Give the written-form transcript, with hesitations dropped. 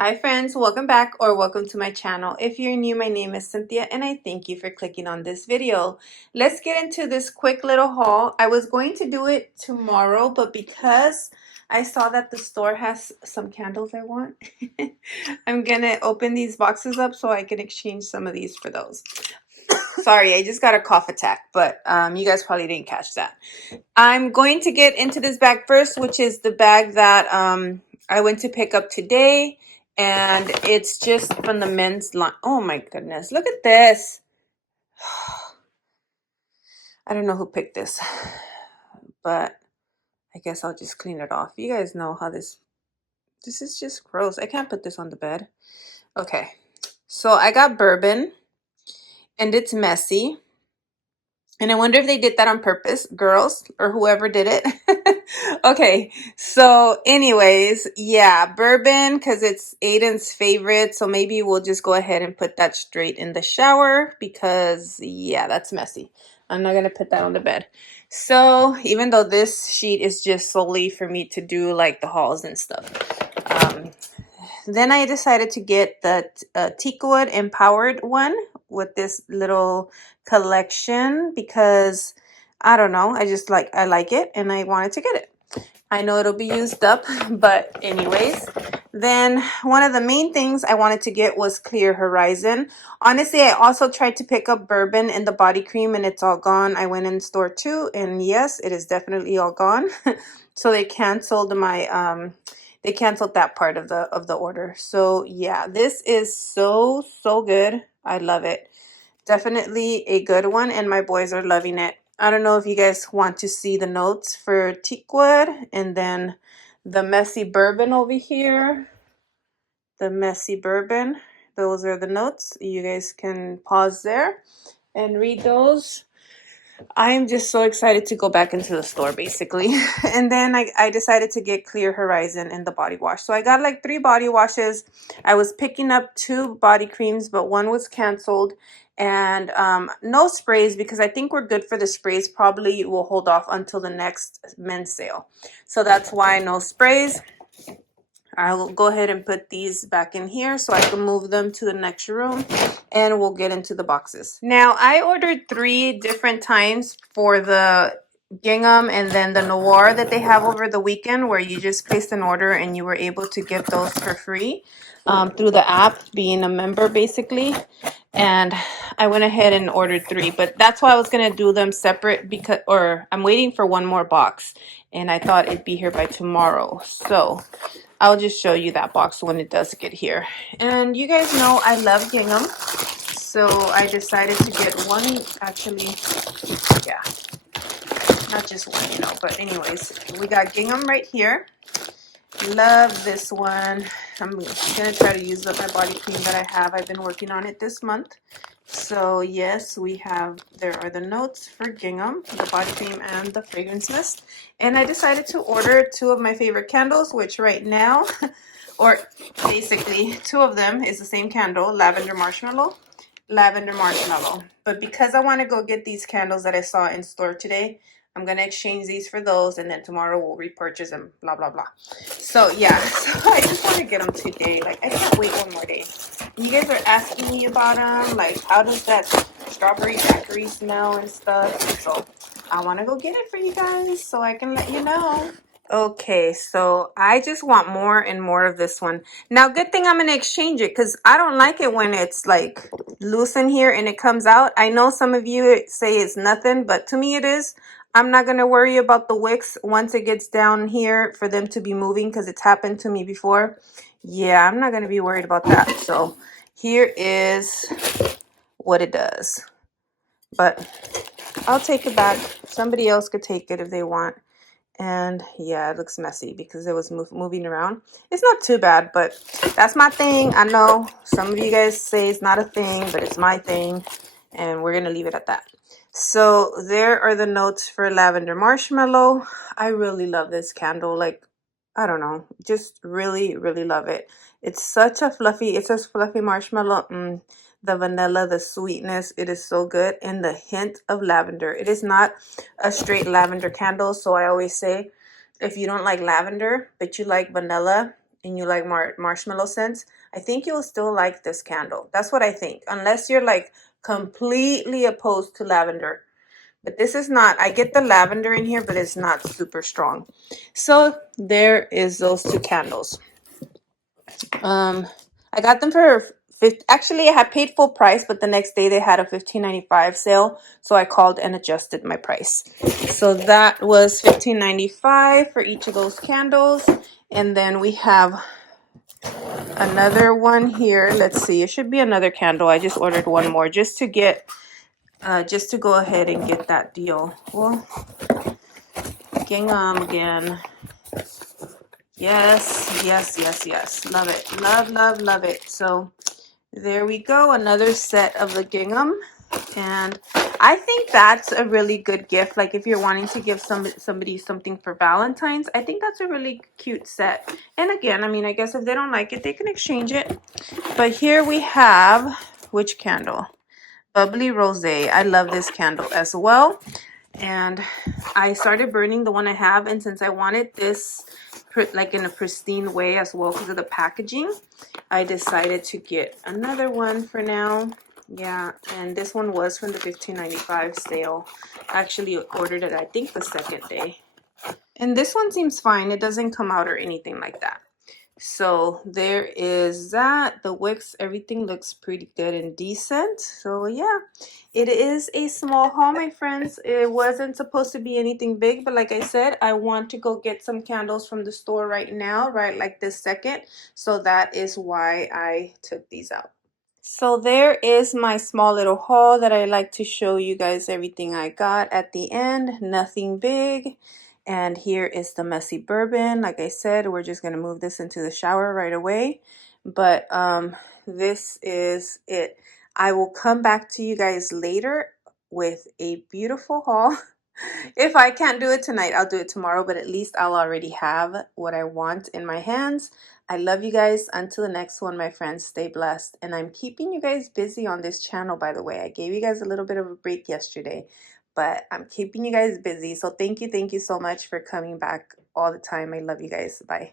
Hi friends, welcome back or welcome to my channel. If you're new, my name is Cynthia and I thank you for clicking on this video. Let's get into this quick little haul. I was going to do it tomorrow, but because I saw that the store has some candles I want, I'm gonna open these boxes up so I can exchange some of these for those. Sorry, I just got a cough attack, but you guys probably didn't catch that. I'm going to get into this bag first, which is the bag that I went to pick up today. And it's just from the men's line. Oh my goodness, look at this. I don't know who picked this, but I guess I'll just clean it off. You guys know how this is just gross. I can't put this on the bed. Okay, so I got bourbon and it's messy. And I wonder if they did that on purpose, girls, or whoever did it. Okay, so anyways, yeah, bourbon, because it's Aiden's favorite. So maybe we'll just go ahead and put that straight in the shower because, yeah, that's messy. I'm not going to put that on the bed. So even though this sheet is just solely for me to do like the hauls and stuff. Then I decided to get the Teakwood Empowered one with this little collection because I don't know, I like it and I wanted to get it. I know it'll be used up, but anyways, then one of the main things I wanted to get was Clear Horizon. Honestly, I also tried to pick up bourbon and the body cream and it's all gone. I went in store too and yes, it is definitely all gone. So they canceled that part of the order. So yeah, this is so good. I love it. Definitely a good one and my boys are loving it. I don't know if you guys want to see the notes for Teakwood and then the messy bourbon over here. The messy bourbon. Those are the notes. You guys can pause there and read those. I am just so excited to go back into the store basically. And then I decided to get Clear Horizon and the body wash. So I got like 3 body washes. I was picking up 2 body creams, but one was canceled. And no sprays because I think we're good for the sprays. Probably we'll hold off until the next men's sale. So that's why no sprays. I will go ahead and put these back in here so I can move them to the next room and we'll get into the boxes. Now, I ordered 3 different times for the gingham and then the noir that they have over the weekend where you just placed an order and you were able to get those for free through the app, being a member basically. And I went ahead and ordered 3, but that's why I was going to do them separate because, or I'm waiting for one more box and I thought it'd be here by tomorrow. So I'll just show you that box when it does get here. And you guys know I love gingham. So I decided to get one, actually, yeah, not just one, but anyways, we got gingham right here. Love this one. I'm gonna try to use up my body cream that I have. I've been working on it this month. So yes, there are the notes for gingham, the body cream, and the fragrance mist. And I decided to order 2 of my favorite candles, which right now, or basically 2 of them is the same candle, lavender marshmallow. But because I want to go get these candles that I saw in store today, I'm going to exchange these for those, and then tomorrow we'll repurchase them, blah, blah, blah. So, yeah, so I just want to get them today. Like, I can't wait one more day. You guys are asking me about them, like, how does that strawberry daiquiri smell and stuff? So, I want to go get it for you guys so I can let you know. Okay, so I just want more and more of this one. Now, good thing I'm going to exchange it because I don't like it when it's like loose in here and it comes out. I know some of you say it's nothing, but to me it is. I'm not going to worry about the wicks once it gets down here for them to be moving because it's happened to me before. Yeah, I'm not going to be worried about that. So here is what it does. But I'll take it back. Somebody else could take it if they want. And yeah, it looks messy because it was moving around. It's not too bad, but that's my thing. I know some of you guys say it's not a thing, but it's my thing. And we're going to leave it at that. So there are the notes for lavender marshmallow. I really love this candle. Like, I don't know, just really, really love it. It's such a fluffy marshmallow. The vanilla, the sweetness, it is so good. And the hint of lavender. It is not a straight lavender candle. So I always say, if you don't like lavender, but you like vanilla, and you like marshmallow scents, I think you'll still like this candle. That's what I think. Unless you're like completely opposed to lavender. But this is not, I get the lavender in here, but it's not super strong. So there is those two candles. I got them for actually I had paid full price, but the next day they had a $15.95 sale, so I called and adjusted my price. So that was $15.95 for each of those candles. And then we have another one here. Let's see, it should be another candle. I just ordered one more just to get just to go ahead and get that deal. Well, gingham again. Yes, yes, yes, yes. Love it. Love, love, love it. So there we go. Another set of the gingham. And I think that's a really good gift. Like if you're wanting to give somebody something for Valentine's, I think that's a really cute set. And again, I mean, I guess if they don't like it, they can exchange it. But here we have, which candle? Bubbly Rosé. I love this candle as well. And I started burning the one I have, and since I wanted this like in a pristine way as well because of the packaging, I decided to get another one for now. Yeah, and this one was from the $15.95 sale. I actually ordered it, I think, the second day. And this one seems fine. It doesn't come out or anything like that. So there is that. The wicks, everything looks pretty good and decent. So yeah, it is a small haul, my friends. It wasn't supposed to be anything big, but like I said, I want to go get some candles from the store right now, right like this second. So that is why I took these out. So there is my small little haul that I like to show you guys everything I got at the end. Nothing big. And here is the messy bourbon. Like I said, we're just going to move this into the shower right away. But this is it. I will come back to you guys later with a beautiful haul. If I can't do it tonight, I'll do it tomorrow, but at least I'll already have what I want in my hands. I love you guys. Until the next one, my friends, stay blessed. And I'm keeping you guys busy on this channel, by the way. I gave you guys a little bit of a break yesterday, but I'm keeping you guys busy. So thank you so much for coming back all the time. I love you guys. Bye.